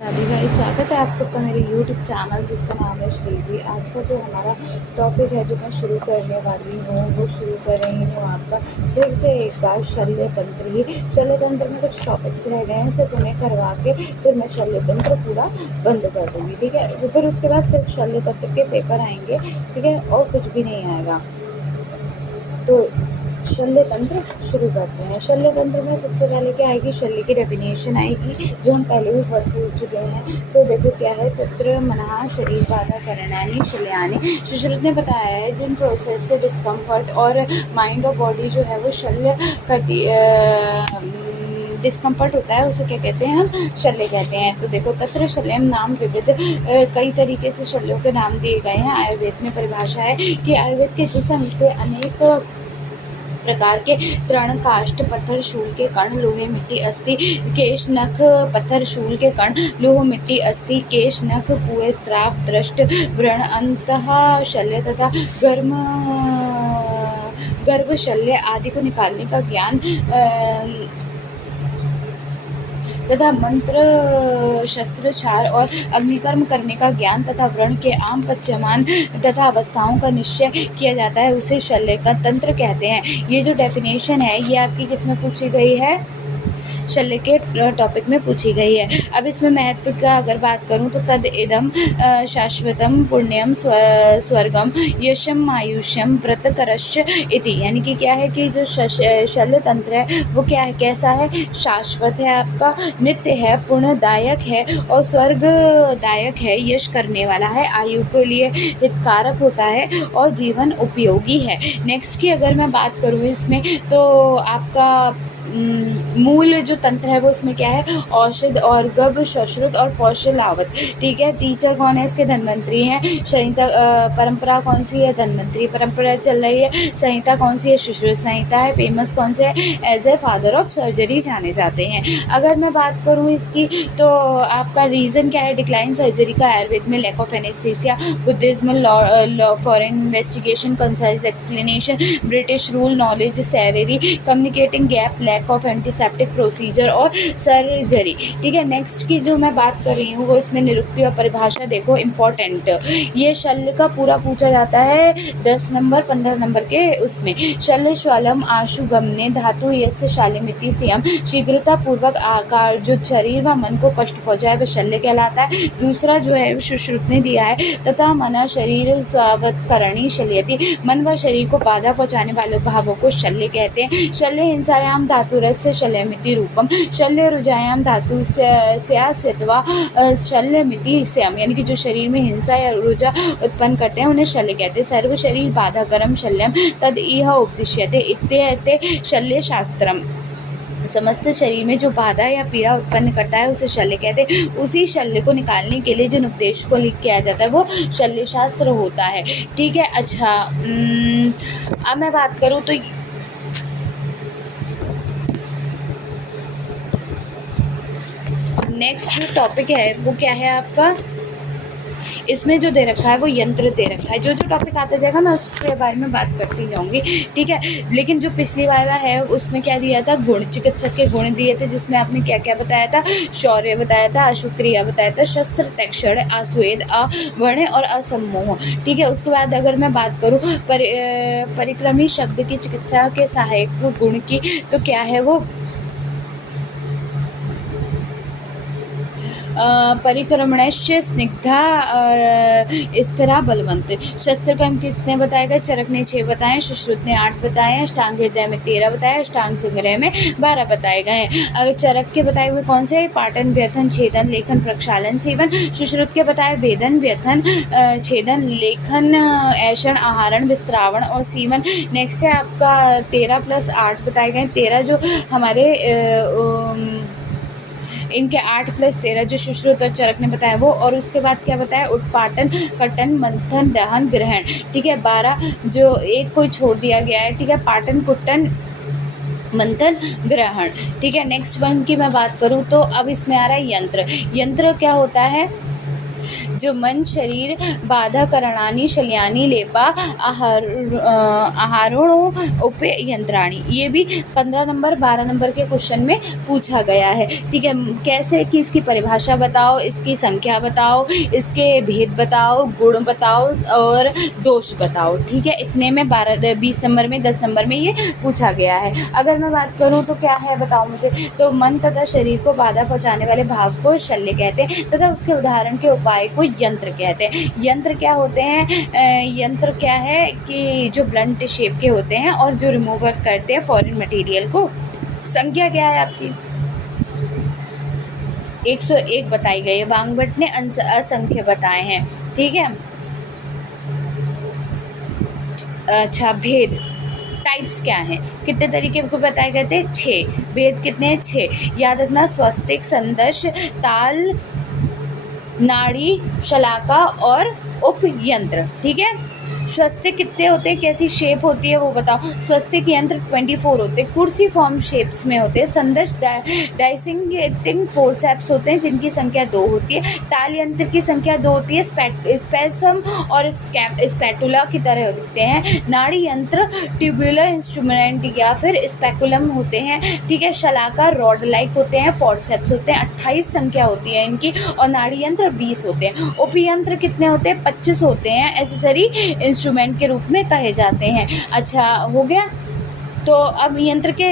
राधे भाई, स्वागत है आप सबका मेरे YouTube चैनल जिसका नाम है श्री जी। आज का जो हमारा टॉपिक है जो मैं शुरू करने वाली हूँ वो शुरू कर रही हूँ आपका फिर से एक बार शल्य तंत्र ही। शल्य तंत्र में कुछ टॉपिक्स रह गए हैं, सिर्फ उन्हें करवा के फिर मैं शल्य तंत्र पूरा बंद कर दूँगी, ठीक है। फिर उसके बाद सिर्फ शल्य तंत्र के पेपर आएंगे, ठीक है, और कुछ भी नहीं आएगा। तो शल्य तंत्र शुरू करते हैं। शल्य तंत्र में सबसे पहले क्या आएगी, शल्य की डेफिनेशन आएगी जो हम पहले भी पढ़ चुके हैं। तो देखो क्या है, तत्र मनः शरीर बाधा करणानि शल्यानि। सुश्रुत ने बताया है जिन प्रोसेस से डिस्कम्फर्ट और माइंड और बॉडी जो है वो शल्य करती डिस्कम्फर्ट होता है, उसे क्या कहते हैं, हम शल्य कहते हैं। तो देखो तत्र शल्यम नाम विविध, कई तरीके से शल्यों के नाम दिए गए हैं। आयुर्वेद में परिभाषा है कि आयुर्वेद के जिस्म से अनेक प्रकार के तृण काष्ठ पत्थर शूल के कण लोहे मिट्टी अस्थि केश नख पत्थर शूल के कण लोह मिट्टी अस्थि केश नख कुएं स्त्राव दृष्ट व्रण अंतः शल्य तथा गर्भ शल्य आदि को निकालने का ज्ञान तथा मंत्र शस्त्र छार और अग्निकर्म करने का ज्ञान तथा व्रण के आम पच्यमान तथा अवस्थाओं का निश्चय किया जाता है, उसे शल्य का तंत्र कहते हैं। ये जो डेफिनेशन है ये आपकी किसमें पूछी गई है, शल्य के टॉपिक में पूछी गई है। अब इसमें महत्व का अगर बात करूं तो तद इदम शाश्वतम पुण्यम स्वर्गम यशम आयुष्यम व्रतकरश्च इति, यानी कि क्या है कि जो शल्य तंत्र है वो क्या है, कैसा है, शाश्वत है, आपका नित्य है, पुण्यदायक है और स्वर्गदायक है, यश करने वाला है, आयु के लिए हितकारक होता है और जीवन उपयोगी है। नेक्स्ट की अगर मैं बात करूँ इसमें तो आपका मूल जो तंत्र है वो उसमें क्या है, औषध और गभ सुश्रुत और कौशलावत, ठीक है। टीचर कौन है इसके, धन्वंतरी हैं। संहिता परंपरा कौन सी है, धन्वंतरी परंपरा चल रही है। संहिता कौन सी है, सुश्रुत संहिता है। फेमस कौन से है, as a father of surgery जाने जाते हैं। अगर मैं बात करूँ इसकी तो आपका रीज़न क्या है, डिक्लाइन सर्जरी का आयुर्वेद में lack of anaesthesia, buddhism law foreign investigation concise explanation, British rule knowledge salary communicating gap lack of antiseptic procedure और सर्जरी, ठीक है। नेक्स्ट की जो मैं बात कर रही हूँ वो इसमें निरुक्ति और परिभाषा देखो इम्पोर्टेंट, ये शल्य का पूरा पूछा जाता है 10 नंबर 15 नंबर के उसमें। शल्य श्वालम आशु गमने धातु यस्य शालिमिति सियम, शीघ्रता पूर्वक आकार जो शरीर व मन को कष्ट पहुंचाए वह शल्य कहलाता है। दूसरा जो है सुश्रुत ने दिया है तथा मना शरीर स्वावत्करणी शल्यति, मन व शरीर को बाधा पहुंचाने वाले भावों को शल्य कहते हैं। शल्य हिंसायाम धातुरस्य शल्यमिति रूपम, शल्य रुजायाम धातु स्यास्यत्वा शल्यमिति स्यम, यानी कि जो शरीर में हिंसा या रुजा उत्पन्न करते हैं उन्हें शल्य कहते हैं। सर्व शरीर बाधाकरम शल्यम तद इह उपदिश्यते इत्येते शल्य शास्त्रम, समस्त शरीर में जो बाधा या पीड़ा उत्पन्न करता है उसे शल्य कहते हैं। उसी शल्य को निकालने के लिए जिन उपदेश को लिख किया जाता है वो शल्य शास्त्र होता है, ठीक है। अच्छा, अब मैं बात करूँ तो नेक्स्ट जो टॉपिक है वो क्या है आपका, इसमें जो दे रखा है वो यंत्र दे रखा है। जो जो टॉपिक आता जाएगा मैं उसके बारे में बात करती जाऊंगी, ठीक है। लेकिन जो पिछली वाला है उसमें क्या दिया था, गुण, चिकित्सक के गुण दिए थे जिसमें आपने क्या क्या बताया था, शौर्य बताया था, अशुक्रिया बताया था, शस्त्र तैक्षण आस्वेद अवर्ण और असम्मोह, ठीक है। उसके बाद अगर मैं बात करूँ परिक्रमी शब्द की चिकित्सा के सहायक गुण की तो क्या है वो, परिक्रमणश्च स्निग्धा स्थिरा बलवंत। शस्त्र का कितने बताए गए, चरक ने 6 बताए, सुश्रुत ने 8 बताए, अष्टांग हृदय में 13 बताए, अष्टांग संग्रह में 12 बताए गए हैं। अगर चरक के बताए हुए कौन से, पाटन व्यथन छेदन लेखन प्रक्षालन सीवन। सुश्रुत के बताए भेदन व्यथन छेदन लेखन ऐषण आहरण विस्त्रावण और सीवन। नेक्स्ट है आपका 13 + 8 बताए गए, 13 जो हमारे इनके 8 + 13 जो सुश्रुत और चरक ने बताया वो, और उसके बाद क्या बताया, उत्पाटन कटन मंथन दहन ग्रहण, ठीक है। 12 जो एक कोई छोड़ दिया गया है, ठीक है, पाटन कुटन मंथन ग्रहण, ठीक है। नेक्स्ट वन की मैं बात करूँ तो अब इसमें आ रहा है यंत्र। यंत्र क्या होता है, जो मन शरीर बाधा करणानी शल्यानी लेपा आहारों उपे यंत्राणी। ये भी 15 नंबर 12 नंबर के क्वेश्चन में पूछा गया है। ठीक है, कैसे कि इसकी परिभाषा बताओ, इसकी संख्या बताओ, इसके भेद बताओ, गुण बताओ और दोष बताओ। ठीक है, इतने में 20 नंबर में 10 नंबर में ये पूछा गया है। अगर मैं बात करूँ तो क्या है बताओ मुझे, तो मन तथा शरीर को बाधा पहुँचाने वाले भाग को शल्य कहते हैं तथा उसके उदाहरण के उपाय को यंत्र कहते हैं। यंत्र क्या होते हैं? यंत्र क्या है कि जो ब्लंट शेप के होते हैं और जो रिमूवर करते हैं फॉरेन मटेरियल को। संख्या क्या है आपकी? 101 बताई गई है। वांगभट ने असंख्य बताए हैं। ठीक है, अच्छा, भेद टाइप्स क्या हैं? कितने तरीके को बताए गए थे? 6। भेद कितने हैं? 6। याद रखना, स्वस्तिक, संदर्श, ताल, नाड़ी, शलाका और उपयंत्र। ठीक है, स्वस्तिक कितने होते हैं, कैसी शेप होती है वो बताओ। स्वस्तिक यंत्र 24 होते हैं, कुर्सी फॉर्म शेप्स में होते हैं। संदर्श डाइसिंगेटिंग फोरसेप्स होते हैं जिनकी संख्या 2 होती है। ताल यंत्र की संख्या 2 होती है। स्पेसम और स्पैटुला की तरह दिखते हैं। नाड़ी यंत्र ट्यूबुलर इंस्ट्रूमेंट या फिर स्पेकुलम होते हैं। ठीक है, शलाका रॉड लाइक होते हैं। फोरसेप्स होते हैं, 28 संख्या होती है इनकी। और नाड़ी यंत्र 20 होते हैं। उपयंत्र कितने होते हैं? 25 होते हैं। एसेसरी इंस्ट्रूमेंट के रूप में कहे जाते हैं। अच्छा, हो गया। तो अब यंत्र के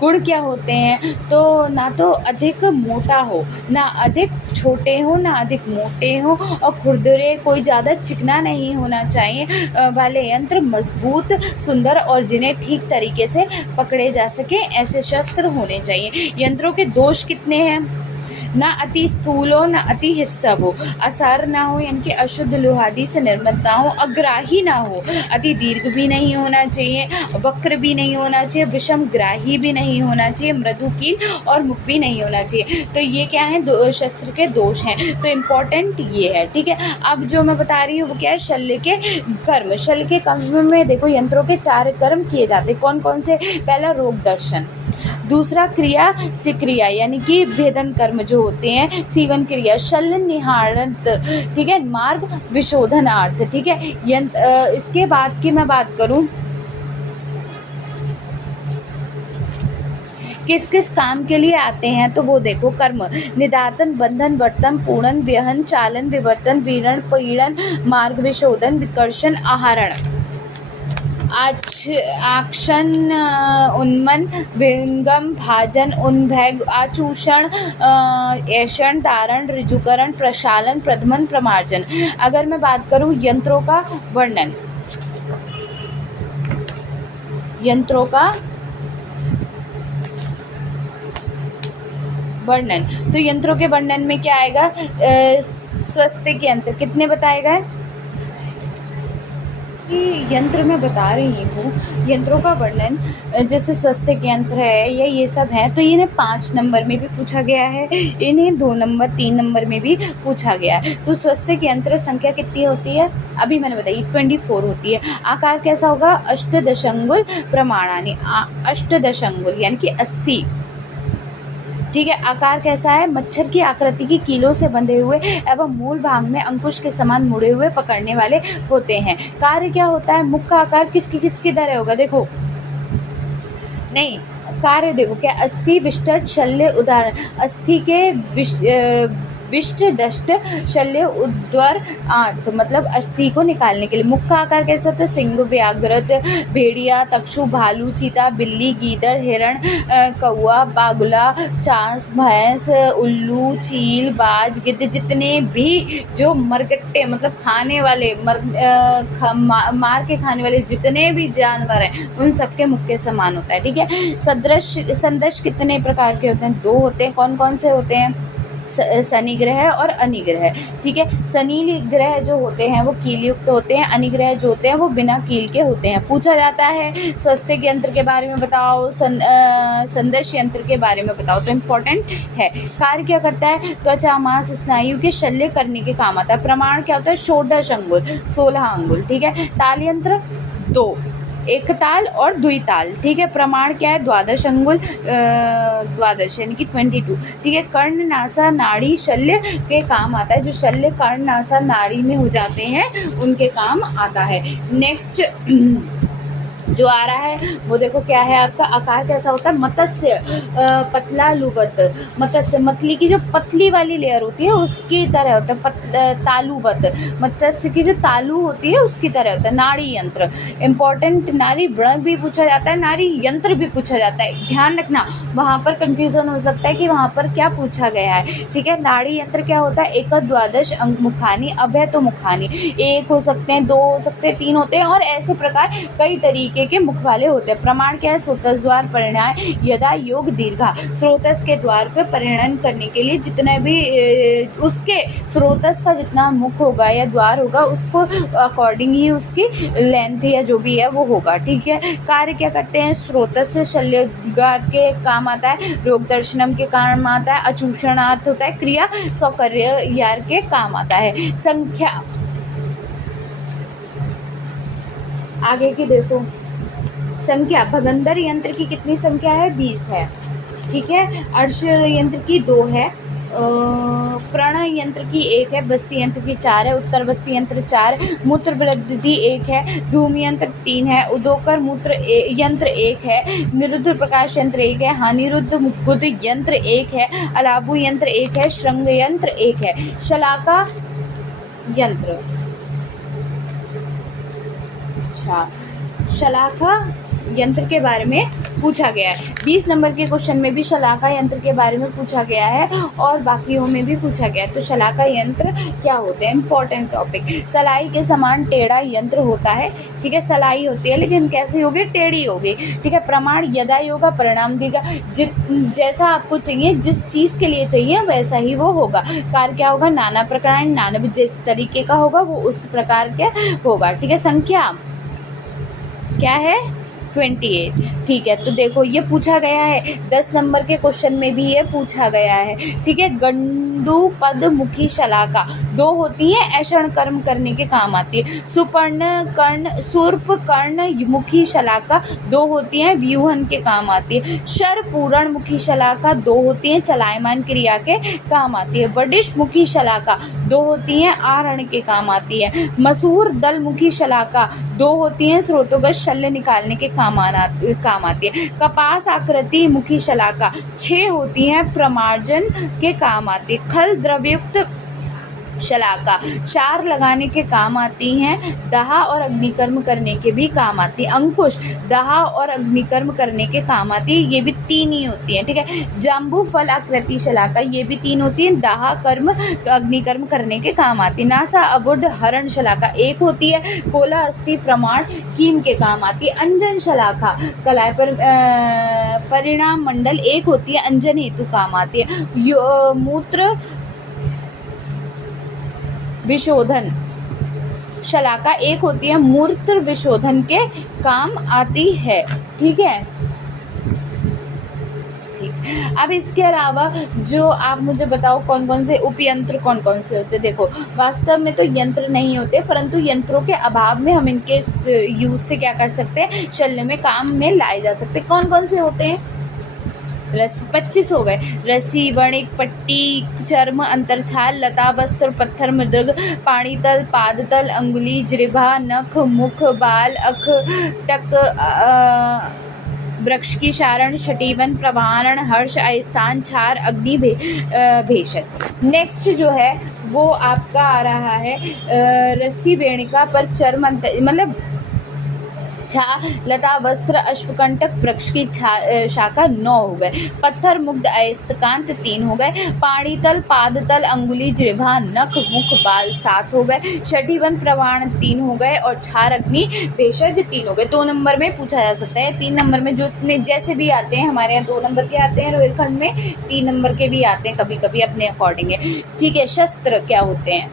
गुण क्या होते हैं? तो ना तो अधिक मोटा हो, ना अधिक छोटे हो, ना अधिक मोटे हो और खुरदरे, कोई ज़्यादा चिकना नहीं होना चाहिए वाले यंत्र मजबूत, सुंदर और जिन्हें ठीक तरीके से पकड़े जा सके ऐसे शस्त्र होने चाहिए। यंत्रों के दोष कितने हैं? ना अति स्थूल हो, ना अति हिस्सब हो, असार ना हो यानी कि अशुद्ध लोहादी से निर्मित ना हो, अग्राही ना हो, अति दीर्घ भी नहीं होना चाहिए, वक्र भी नहीं होना चाहिए, विषम ग्राही भी नहीं होना चाहिए, मृदु कील और मुख भी नहीं होना चाहिए। तो ये क्या है? शस्त्र के दोष हैं। तो इम्पोर्टेंट ये है। ठीक है, अब जो मैं बता रही हूँ वो क्या है? शल्य के कर्म। शल्य के कर्म में देखो यंत्रों के 4 कर्म किए जाते हैं। कौन कौन से? पहला रोग दर्शन, दूसरा क्रिया से क्रिया यानी कि भेदन कर्म जो होते हैं, सीवन क्रिया, शल्य निहारत, ठीक है, मार्ग विशोधनार्थ। ठीक है, इसके बाद की मैं बात करूं किस किस काम के लिए आते हैं, तो वो देखो, कर्म निदातन, बंधन, वर्तन, पूर्णन, व्यहन, चालन, विवर्तन, वीरण, पीड़न, मार्ग विशोधन, विकर्षण, आहरण, आक्षन, उन्मन, विंगम, भाजन, उन्भैग, आचूषण, ऐषण, धारण, ऋजुकरण, प्रशालन, प्रधमन, प्रमार्जन। अगर मैं बात करूं यंत्रों का वर्णन, यंत्रों का वर्णन, तो यंत्रों के वर्णन में क्या आएगा? स्वस्तिक यंत्र कितने बताए गए? यंत्र मैं बता रही हूँ, यंत्रों का वर्णन जैसे स्वस्तिक यंत्र है या ये सब है, तो इन्हें 5 नंबर में भी पूछा गया है, इन्हें 2 नंबर 3 नंबर में भी पूछा गया है। तो स्वस्तिक यंत्र संख्या कितनी होती है? अभी मैंने बताई 24 होती है। आकार कैसा होगा? अष्टदशांगुल प्रमाणानि, अष्टदशांगुल यानी कि 80। ठीक है, आकार कैसा है? मच्छर की आकृति की कीलों से बंधे हुए एवं मूल भाग में अंकुश के समान मुड़े हुए पकड़ने वाले होते हैं। कार्य क्या होता है? मुख का आकार किसकी तरह होगा? देखो, नहीं, कार्य देखो क्या? अस्थि, विष्ट, शल्य, उदाहरण, अस्थि के विष्ट, दष्ट, शल्य, उद्वर, आर्थ, मतलब अस्थि को निकालने के लिए। मुख का आकार कैसा होता है? सिंह, व्याघ्रत, भेड़िया, तक्षु, भालू, चीता, बिल्ली, गीदड़, हिरण, कौआ, बागुला, चांस, भैंस, उल्लू, चील, बाज, गिद्ध, जितने भी जो मरकट्टे मतलब खाने वाले मार के खाने वाले जितने भी जानवर हैं उन सबके मुख के समान होता है। ठीक है, सदृश, संदर्श कितने प्रकार के होते हैं? 2 होते हैं। कौन कौन से होते हैं? शनि ग्रह और अनिग्रह। ठीक है, शनि ग्रह जो होते हैं वो कील युक्त होते हैं, अनिग्रह जो होते हैं वो बिना कील के होते हैं। पूछा जाता है स्वस्तिक यंत्र के बारे में बताओ, संदर्श यंत्र के बारे में बताओ, तो इम्पोर्टेंट है। कार्य क्या करता है? त्वचा, मांस, स्नायु के शल्य करने के काम आता है। प्रमाण क्या होता है? 16 अंगुल, 16 अंगुल। ठीक है, ताल यंत्र 2, एकताल और द्विताल। ठीक है, प्रमाण क्या है, द्वादश अंगुल, द्वादश यानी कि 22। ठीक है, कर्ण नासा नाड़ी शल्य के काम आता है, जो शल्य कर्ण नासा नाड़ी में हो जाते हैं उनके काम आता है। नेक्स्ट जो आ रहा है वो देखो क्या है, आपका आकार कैसा होता है, मत्स्य, पतला लुबत, मत्स्य मछली की जो पतली वाली लेयर होती है उसकी तरह होता है, तालुबत मत्स्य की जो तालु होती है उसकी तरह होता है। नाड़ी यंत्र इंपॉर्टेंट, नाड़ी व्रण भी पूछा जाता है, नाड़ी यंत्र भी पूछा जाता है, ध्यान रखना वहाँ पर कंफ्यूजन हो सकता है कि वहाँ पर क्या पूछा गया है। ठीक है, नाड़ी यंत्र क्या होता है, एक द्वादश अंग मुखानी, अभय तो मुखानी, एक हो सकते हैं, दो हो सकते हैं, तीन होते हैं और ऐसे प्रकार कई तरीके के मुख वाले होते हैं। प्रमाण क्या है, स्रोतस द्वार परिणय यदा योग दीर्घा, स्रोतस के द्वार पे परिणन करने के लिए जितने भी उसके स्रोतस का जितना मुख होगा या द्वार होगा उसको अकॉर्डिंग ही उसकी लेंथ या जो भी है वो होगा। ठीक है, कार्य क्या करते हैं, स्रोतस से शल्यगार के काम आता है, रोग दर्शनम के काम आता है, अचूषणार्थ होता है, क्रिया सौकर्य यार के काम आता है। संख्या आगे की देखो, संख्या भगंदर यंत्र की कितनी संख्या है, 20 है। ठीक है, अर्श यंत्र की 2 है, प्रणय यंत्र की 1 है, बस्ती यंत्र की 4 है, उत्तर बस्ती यंत्र 4, मूत्र वृद्धि 1 है, धूम यंत्र 3 है, उदोकर मूत्र यंत्र 1 है, निरुद्ध प्रकाश यंत्र 1 है, हानिरुद्ध बुध यंत्र 1 है, अलाबू यंत्र 1 है, श्रृंग यंत्र 1 है। शलाका यंत्र, अच्छा शलाका यंत्र के बारे में पूछा गया है। 20 नंबर के क्वेश्चन में भी शलाका यंत्र के बारे में पूछा गया है और बाकियों में भी पूछा गया है। तो शलाका यंत्र क्या होते हैं, इंपॉर्टेंट टॉपिक। सलाई के समान टेढ़ा यंत्र होता है। ठीक है, सलाई होती है लेकिन कैसी होगी, टेढ़ी होगी। ठीक है, प्रमाण यदा योगा परिणाम देगा, जैसा आपको चाहिए, जिस चीज़ के लिए चाहिए वैसा ही वो होगा। कार्य क्या होगा, नाना प्रकार, नाना भी जिस तरीके का होगा वो उस प्रकार के होगा। ठीक है, संख्या क्या है, 28। ठीक है, तो देखो ये पूछा गया है 10 नंबर के क्वेश्चन में भी ये पूछा गया है। ठीक है, गंडू पद मुखी शलाका 2 होती हैं, ऐषण कर्म करने के काम आती है। सुपर्ण कर्ण सूर्प कर्ण मुखी शलाका 2 होती हैं, व्यूहन के काम आती है। शर पूर्ण मुखी शलाका 2 होती हैं, चलायमान क्रिया के काम आती है। वडिश मुखी शलाका 2 होती हैं, आहरण के काम आती है। मसूर दल मुखी शलाका 2 होती हैं, स्रोतोगत शल्य निकालने के काम आती है। कपास आकृति मुखी शलाका 6 होती हैं, प्रमार्जन के काम आती है। खल द्रवयुक्त शलाका क्षार लगाने के काम आती हैं, दाह और अग्निकर्म करने के भी काम आती है। अंकुश दाह और अग्निकर्म करने के काम आती है, ये भी 3 ही होती हैं। ठीक है, जाम्बू फल आकृति शलाका ये भी 3 होती हैं, दाह कर्म अग्निकर्म करने के काम आती है। नासा अबुर्ध हरण शलाका 1 होती है, कोला अस्थि प्रमाण कीम के काम आती है। अंजन शलाका कलाय पर परिणाम मंडल 1 होती है, अंजन हेतु काम आती है। मूत्र विशोधन शलाका 1 होती है, मूत्र विशोधन के काम आती है। ठीक है, ठीक। अब इसके अलावा जो आप मुझे बताओ कौन कौन से उपयंत्र कौन कौन से होते, देखो वास्तव में तो यंत्र नहीं होते, परंतु यंत्रों के अभाव में हम इनके यूज से क्या कर सकते हैं, शल्य में काम में लाए जा सकते हैं। कौन कौन से होते हैं, रस्सी 25 हो गए, रस्सी वणिक पट्टी चर्म अंतरछाल लता वस्त्र पत्थर मृदुग पाणीतल पादतल अंगुली जिह्वा नख मुख बाल अख टक वृक्ष की शारण शटीवन प्रवाहरण हर्ष अस्थान छार अग्नि भेषज। नेक्स्ट जो है वो आपका आ रहा है रस्सी वेणिका पर चर्म मतलब छा लता वस्त्र अश्वकंटक वृक्ष की शाखा 9 हो गए। पत्थर मुग्ध अयस्कांत 3 हो गए। पाणीतल पादतल अंगुली जिह्वा नख मुख बाल 7 हो गए। शठीवन प्रवाण 3 हो गए और छार अग्नि भेषज 3 हो गए। 2 नंबर में पूछा जा सकता है, 3 नंबर में जो जैसे भी आते हैं, हमारे यहाँ 2 नंबर के आते हैं रोहिलखंड में, 3 नंबर के भी आते हैं कभी कभी अपने अकॉर्डिंग है। ठीक है, शस्त्र क्या होते हैं,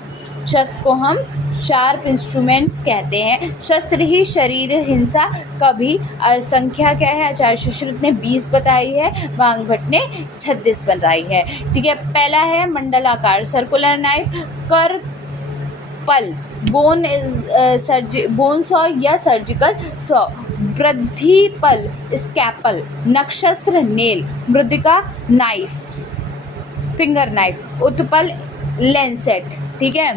शस्त्र को हम शार्प इंस्ट्रूमेंट्स कहते हैं। शस्त्र ही शरीर हिंसा का भी संख्या क्या है, आचार्य सुश्रुत ने 20 बताई है, वांगभट्ट ने 36 बताई है। ठीक है, पहला है मंडलाकार सर्कुलर नाइफ, कर पल बोन सॉ या सर्जिकल सॉ। वृद्धिपल स्कैपल। नक्षत्र नेल। मृदिका नाइफ, फिंगर नाइफ। उत्पल लेंसेट, ठीक है।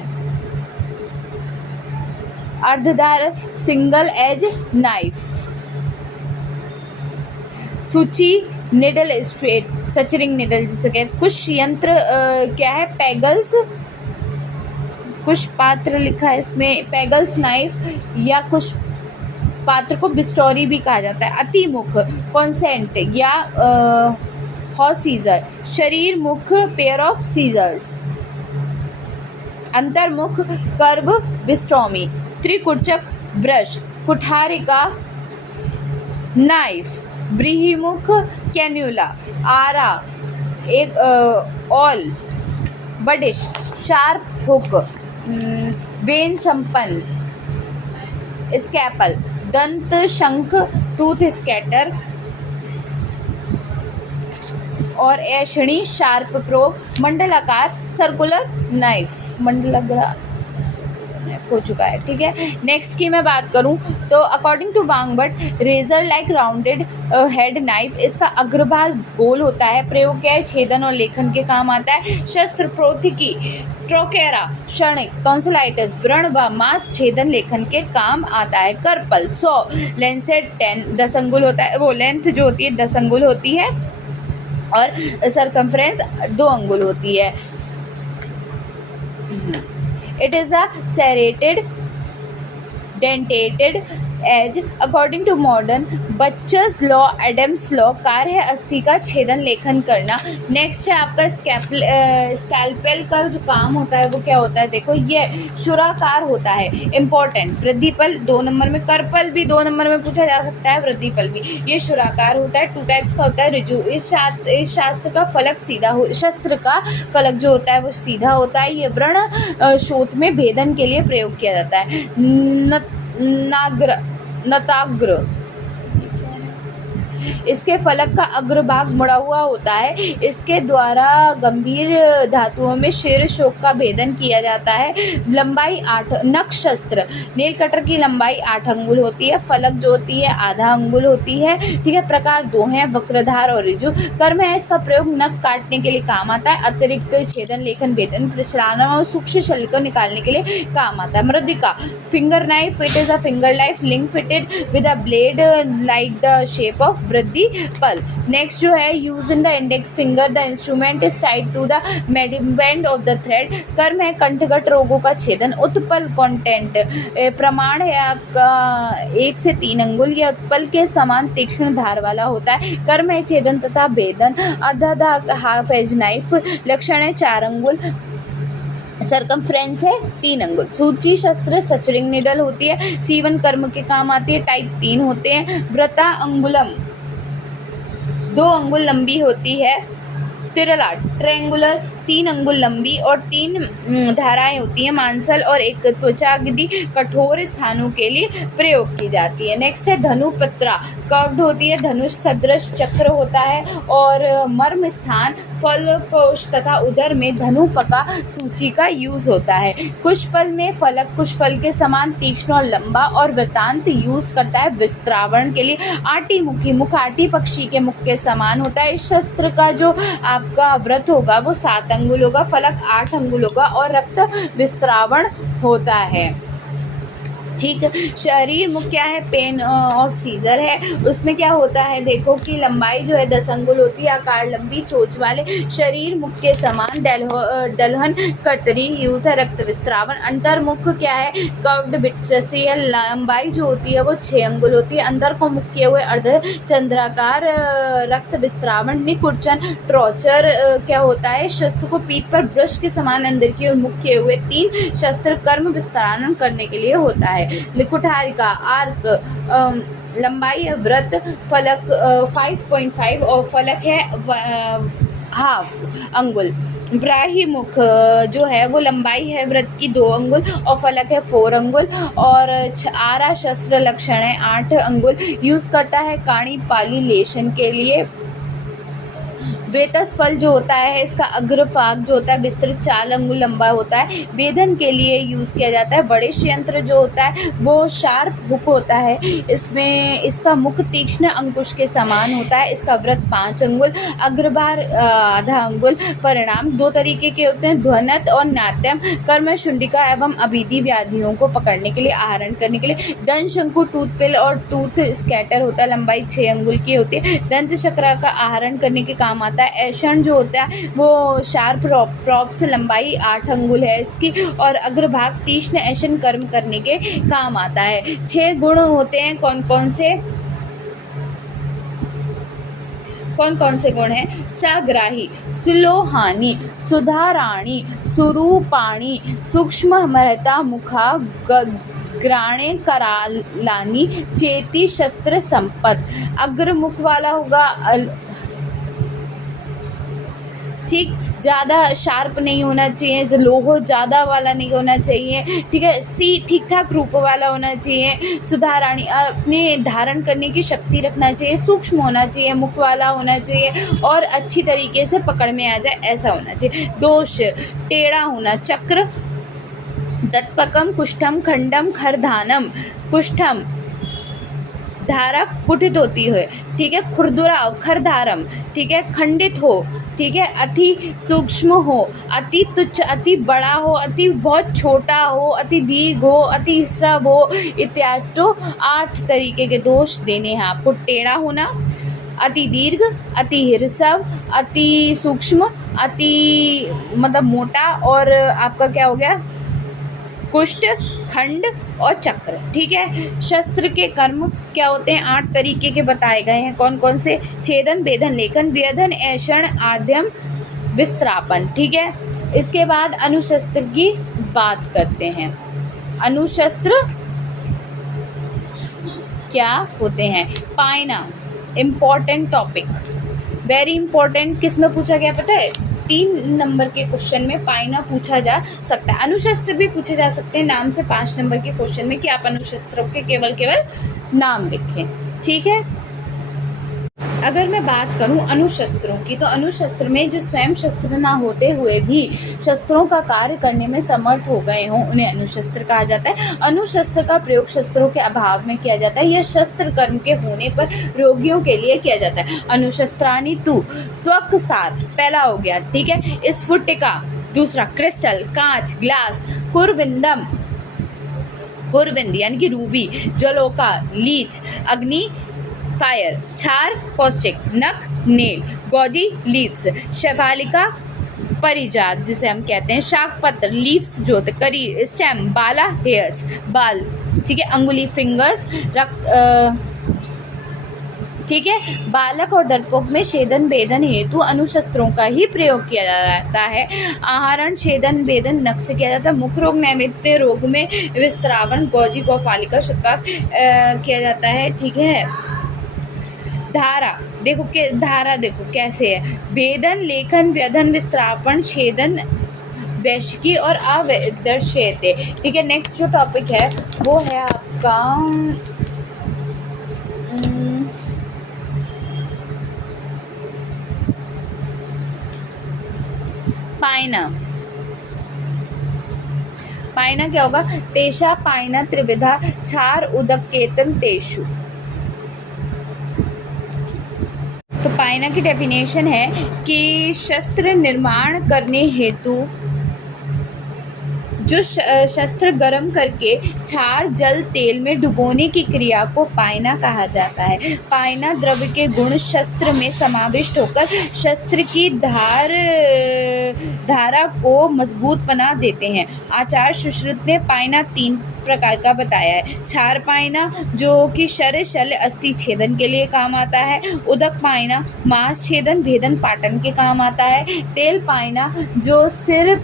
अर्धधार सिंगल एज नाइफ। सूची निडल स्ट्रेट, सचरिंग निडल जिसे कहते। कुछ यंत्र क्या है, पैगल्स, कुछ पात्र लिखा है इसमें, पैगल्स नाइफ, या कुछ पात्र को बिस्टोरी भी कहा जाता है। अतिमुख कॉन्सेंट या हॉर्स सीजर। शरीर मुख पेयर ऑफ सीजर्स। अंतर्मुख कर्व बिस्टोमी। त्रिकुचक ब्रश। कुठारिका नाइफ। ब्रीहिमुख कैन्यूला। आरा एक ऑल। बडिश शार्प हुक। वेन संपन्न। स्कैपल दंत शंख टूथ स्कैटर। और ऐषणी शार्प प्रोब। मंडलाकार सर्कुलर नाइफ, मंडलाकार हो चुका है, ठीक है। नेक्स्ट की मैं बात करूं तो according to Vagbhatta razor like rounded head knife, इसका अग्रभाग गोल होता है। प्रयोग क्या है, छेदन और लेखन के काम आता है। शस्त्र प्रोथिकी ट्रोकेरा क्षणिक टॉन्सिलाइटिस व्रण व मांस छेदन लेखन के काम आता है। करपल 100 लेंसेट 10 अंगुल होता है, वो लेंथ जो होती है 10 अंगुल होती है और सरकमफ्रेंस 2 अंगुल होती है। It is a serrated dentated edge according to modern butcher's law, Adams law. कार्य है अस्थि का छेदन लेखन करना। नेक्स्ट है आपका स्कैल्पेल का जो काम होता है वो क्या होता है, देखो ये शुराकार होता है। इंपॉर्टेंट वृद्धिपल 2 नंबर में, करपल भी 2 नंबर में पूछा जा सकता है, वृद्धिपल भी। ये शुराकार होता है, 2 टाइप्स का होता है। ऋजु इस शास्त्र का फलक सीधा हो, शस्त्र का फलक जो होता है वो सीधा होता है। ये व्रण शोथ में भेदन के लिए प्रयोग किया जाता है। नताग्र इसके फलक का अग्रभाग मुड़ा हुआ होता है। इसके द्वारा गंभीर धातुओं में शीर्ष शोक का भेदन किया जाता है। लंबाई 8। नखशस्त्र नेल कटर की लंबाई 8 अंगुल होती है। फलक जो होती है आधा अंगुल होती है, ठीक है। प्रकार 2 हैं, वक्रधार और ऋजु। कर्म है इसका प्रयोग नख काटने के लिए काम आता है। अतिरिक्त छेदन लेखन भेदन प्रचलन और सूक्ष्म शल्य को निकालने के लिए काम आता है। मृदिका finger knife. It is a finger knife link fitted with a blade like the shape of वृद्धिपल। नेक्स्ट जो है use in the index finger, the instrument is tied to the मेडिबेंड ऑफ द थ्रेड। कर्म है कंठगत रोगों का छेदन। Utpal content प्रमाण है आपका 1 से 3 अंगुल, या उत्पल के समान तीक्ष्ण धार वाला होता है। कर्म है छेदन तथा भेदन। अर्धा हाफ एज नाइफ। लक्षण है 4 अंगुल। सरकमफ्रेंस है 3 अंगुल। सूची शस्त्र सचरिंग निडल होती है। सीवन कर्म के काम आती है। टाइप 3 होते हैं। व्रता अंगुलम 2 अंगुल लंबी होती है। तिरला ट्रेंगुलर 3 अंगुल लंबी और 3 धाराएं होती हैं। मांसल और एक त्वचाग्धि कठोर स्थानों के लिए प्रयोग की जाती है। नेक्स्ट है धनुपत्रा कर्व्ड होती है। धनुष सदृश चक्र होता है और मर्म स्थान फलकोश तथा उदर में धनुपका सूची का यूज होता है। कुशफल में फलक कुशफल के समान तीक्ष्ण और लंबा और वृत्तांत यूज करता है विस्त्रावण के लिए। आटी मुखी मुख आटी पक्षी के मुख के समान होता है। इस शस्त्र का जो आपका व्रत होगा वो 7 अंगुल होगा, फलक 8 अंगुल होगा और रक्त विस्त्रावण होता है, ठीक। शरीर मुख क्या है, पेन ऑफ सीजर है। उसमें क्या होता है, देखो कि लंबाई जो है 10 अंगुल होती है। आकार लंबी चोंच वाले शरीर मुख के समान दलहन कतरी यूज है। रक्त विस्त्रावण। अंतर्मुख क्या है, कर्व्ड बिटसी है। लंबाई जो होती है वो 6 अंगुल होती है। अंदर को मुख किए हुए अर्ध चंद्राकार रक्त विस्त्रावण। निकुंचन ट्रॉचर क्या होता है, शस्त्र को पीठ पर ब्रश के समान अंदर की ओर मुख किए हुए 3 शस्त्र कर्म विस्तारण करने के लिए होता है। कुठारिका आर्क लंबाई है। व्रत फलक 5.5 और फलक है हाफ अंगुल। ब्राहिमुख जो है वो लंबाई है व्रत की 2 अंगुल और फलक है 4 अंगुल। और आरा शस्त्र लक्षण है 8 अंगुल। यूज करता है काणी पाली लेशन के लिए। वेतस फल जो होता है इसका अग्रभाग जो होता है विस्तृत 4 अंगुल लंबा होता है। वेदन के लिए यूज़ किया जाता है। बड़े यंत्र जो होता है वो शार्प हुक होता है। इसमें इसका मुख तीक्ष्ण अंकुश के समान होता है। इसका वृत्त 5 अंगुल, अग्रभाग आधा अंगुल। परिणाम 2 तरीके के होते हैं, ध्वनत और नाट्यम। कर्मशुंडिका एवं अभिधि व्याधियों को पकड़ने के लिए, आहरण करने के लिए। दंत शंकु टूथ पिल और टूथ स्कैटर होता है, लंबाई 6 अंगुल की होती है। दंत चक्र का आहरण करने के काम आता है। ऐषण जो होता है वो शार्प प्रॉप्स, लंबाई 8 अंगुल है इसकी और अग्रभाग तीक्ष्ण ऐषण कर्म करने के काम आता है। 6 गुण होते हैं। कौन कौन से गुण हैं? सग्राही, सुलोहानी, सुधाराणी, सुरूपाणी, सूक्ष्महर्ता, मुखा, ग्राणे, करालानी, चेती, शस्त्र संपत। अग्रमुख वाला होगा ठीक, ज़्यादा शार्प नहीं होना चाहिए, लोहो ज़्यादा वाला नहीं होना चाहिए, ठीक है। सी ठीक ठाक रूप वाला होना चाहिए। सुधाराणी, अपने धारण करने की शक्ति रखना चाहिए। सूक्ष्म होना चाहिए, मुख वाला होना चाहिए और अच्छी तरीके से पकड़ में आ जाए ऐसा होना चाहिए। दोष, टेढ़ा होना। चक्र, दत्पकम, कुष्ठम, खंडम, खरधानम। कुष्ठम, धारा कुटित होती है, ठीक है। खुरदुरा, खरधारम, ठीक है। खंडित हो, ठीक है। अति सूक्ष्म हो, अति तुच्छ, अति बड़ा हो, अति बहुत छोटा हो, अति दीर्घ हो, अति श्रव हो इत्यादि। तो 8 तरीके के दोष देने हैं आपको। टेढ़ा होना, अति दीर्घ, अति हिरसव, अति सूक्ष्म, अति मतलब मोटा और आपका क्या हो गया कुष्ठ, खंड और चक्र, ठीक है। शस्त्र के कर्म क्या होते हैं? 8 तरीके के बताए गए हैं। कौन कौन से? छेदन, भेदन, लेखन, व्यधन, ऐषण, आद्यम, विस्त्रापन, ठीक है। इसके बाद अनुशस्त्र की बात करते हैं। अनुशस्त्र क्या होते हैं? पायना, इम्पोर्टेंट टॉपिक, वेरी इंपॉर्टेंट। किस में पूछा गया पता है? 3 नंबर के क्वेश्चन में पायना पूछा जा सकता है। अनुशस्त्र भी पूछे जा सकते हैं नाम से 5 नंबर के क्वेश्चन में कि आप अनुशस्त्रों के केवल नाम लिखें, ठीक है। अगर मैं बात करूं अनुशस्त्रों की, तो अनुशस्त्र में जो स्वयं शस्त्र ना होते हुए भी शस्त्रों का कार्य करने में समर्थ हो गए हों उन्हें अनुशस्त्र कहा जाता है। अनुशस्त्र का प्रयोग शस्त्रों के अभाव में किया जाता है। यह शस्त्र कर्म के होने पर रोगियों के लिए किया जाता है। अनुशस्त्राणि तु त्वक्सार, पहला हो गया, ठीक है। स्फुटिका, दूसरा क्रिस्टल, कांच, ग्लास। कुरविंदम, कुरविंद यानी कि रूबी। जलोका, लीच। अग्नि, फायर। क्षार, कॉस्टिक। नख, नेल। गौजी, लीव्स। शैवालिका, परिजात जिसे हम कहते हैं। शाक पत्र, लीव्स जो होते। करी, स्टेम। बाला, हेयर्स, बाल, ठीक है। अंगुली, फिंगर्स। ठीक है। बालक और डरपोक में छेदन भेदन हेतु अनुशस्त्रों का ही प्रयोग किया जाता है। आहरण, छेदन भेदन नख से किया जाता है। मुख रोग, नैमित्य रोग में विस्त्रावण, गौजी, गौपालिका, शतपाक किया जाता है, ठीक है। धारा देखो के धारा देखो कैसे है। भेदन, लेखन, व्यधन, विस्त्रापन, छेदन, वैश्यकी और अवैदर्शयते, ठीक है। नेक्स्ट जो टॉपिक है वो है आपका पायना। पायना क्या होगा? तेषा पायना त्रिविधा, क्षार, उदकेतन, तेषु। तो पायना की डेफिनेशन है कि शस्त्र निर्माण करने हेतु जो शस्त्र गर्म करके क्षार, जल, तेल में डुबोने की क्रिया को पायना कहा जाता है। पायना द्रव्य के गुण शस्त्र में समाविष्ट होकर शस्त्र की धारा को मजबूत बना देते हैं। आचार्य सुश्रुत ने पायना 3 प्रकार का बताया है। क्षार पायना जो कि शर, शल्य, अस्थि छेदन के लिए काम आता है। उदक पायना मांस छेदन, भेदन, पाटन के काम आता है। तेल पायना जो सिर,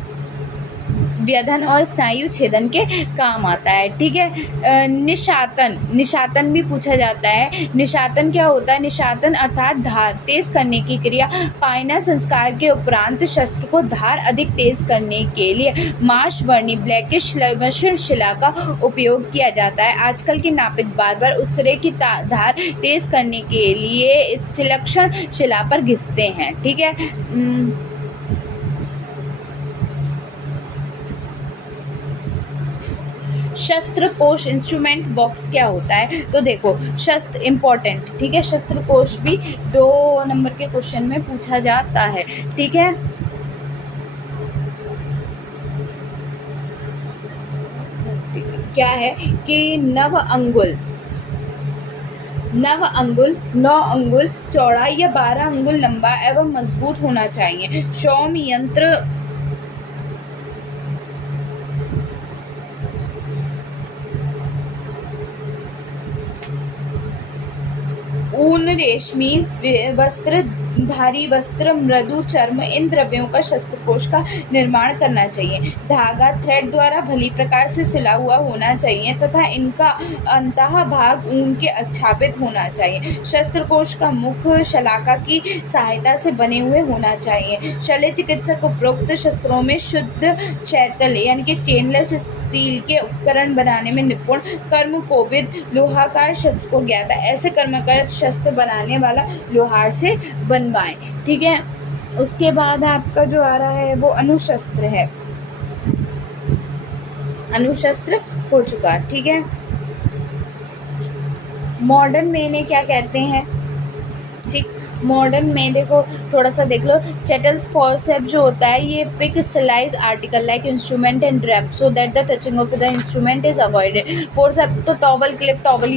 व्यधन और स्नायु छेदन के काम आता है। ठीक है। निशातन, निशातन भी पूछा जाता है। निशातन क्या होता है? निशातन अर्थात धार तेज करने की क्रिया। पाइना संस्कार के उपरांत शस्त्र को धार अधिक तेज करने के लिए मांसवर्णी ब्लैकिश मसृण शिला का उपयोग किया जाता है। आजकल के नापित बार्बर उस तरह की धार तेज करने के लिए इस विलक्षण शिला पर घिसते हैं। ठीक है। शस्त्र कोश इंस्ट्रूमेंट बॉक्स क्या होता है? तो देखो, शस्त्र इम्पोर्टेंट, ठीक है, शस्त्र कोश भी 2 नंबर के क्वेश्चन में पूछा जाता है। ठीक है। क्या है कि 9 अंगुल 9 अंगुल चौड़ा या 12 अंगुल लंबा एवं मजबूत होना चाहिए। सौम यंत्र ऊन, रेशमी वस्त्र, भारी वस्त्र, मृदु चर्म, इन द्रव्यों का शस्त्रकोश का निर्माण करना चाहिए। धागा थ्रेड द्वारा भली प्रकार से सिला हुआ होना चाहिए तथा इनका अंतः भाग ऊन के आच्छादित होना चाहिए। शस्त्रकोश का मुख शलाका की सहायता से बने हुए होना चाहिए। शल्य चिकित्सक उपरोक्त शस्त्रों में शुद्ध चैतल यानी कि स्टेनलेस स्टील के उपकरण बनाने में निपुण, कर्मकोविद लोहाकार शस्त्र को ज्ञात है। ऐसे कर्मकार शस्त्र बनाने वाला लोहार से बनवाएं। ठीक है। उसके बाद आपका जो आ रहा है वो अणुशस्त्र है। अणुशस्त्र हो चुका। ठीक है। मॉडर्न में इन्हें क्या कहते हैं? ठीक, मॉडर्न में देखो, थोड़ा सा देख लो। चैटल्स फॉरसेप जो होता है ये pick stylize article like instrument and drape so that the touching of the instrument is avoided. Forcep तो टॉवल क्लिप, टॉवल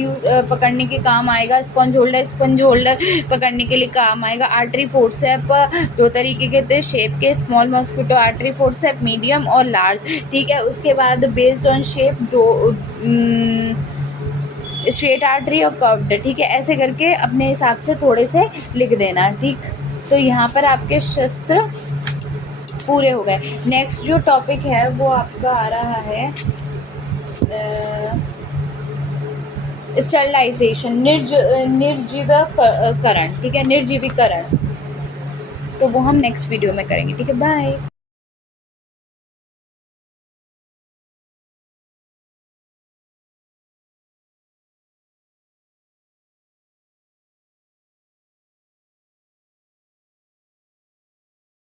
पकड़ने के काम आएगा। स्पंज होल्डर पकड़ने के लिए काम आएगा। आर्टरी फोरसेप 2 तरीके के थे शेप के, small mosquito artery forceps, medium और लार्ज। ठीक है। उसके बाद based on shape 2 straight artery और कर्व्ड। ठीक है। ऐसे करके अपने हिसाब से थोड़े से लिख देना। ठीक, तो यहाँ पर आपके शस्त्र पूरे हो गए। नेक्स्ट जो टॉपिक है वो आपका आ रहा है स्टरलाइजेशन, निर्जीवीकरण। ठीक है, निर्जीवीकरण। तो वो हम नेक्स्ट वीडियो में करेंगे। ठीक है, बाय।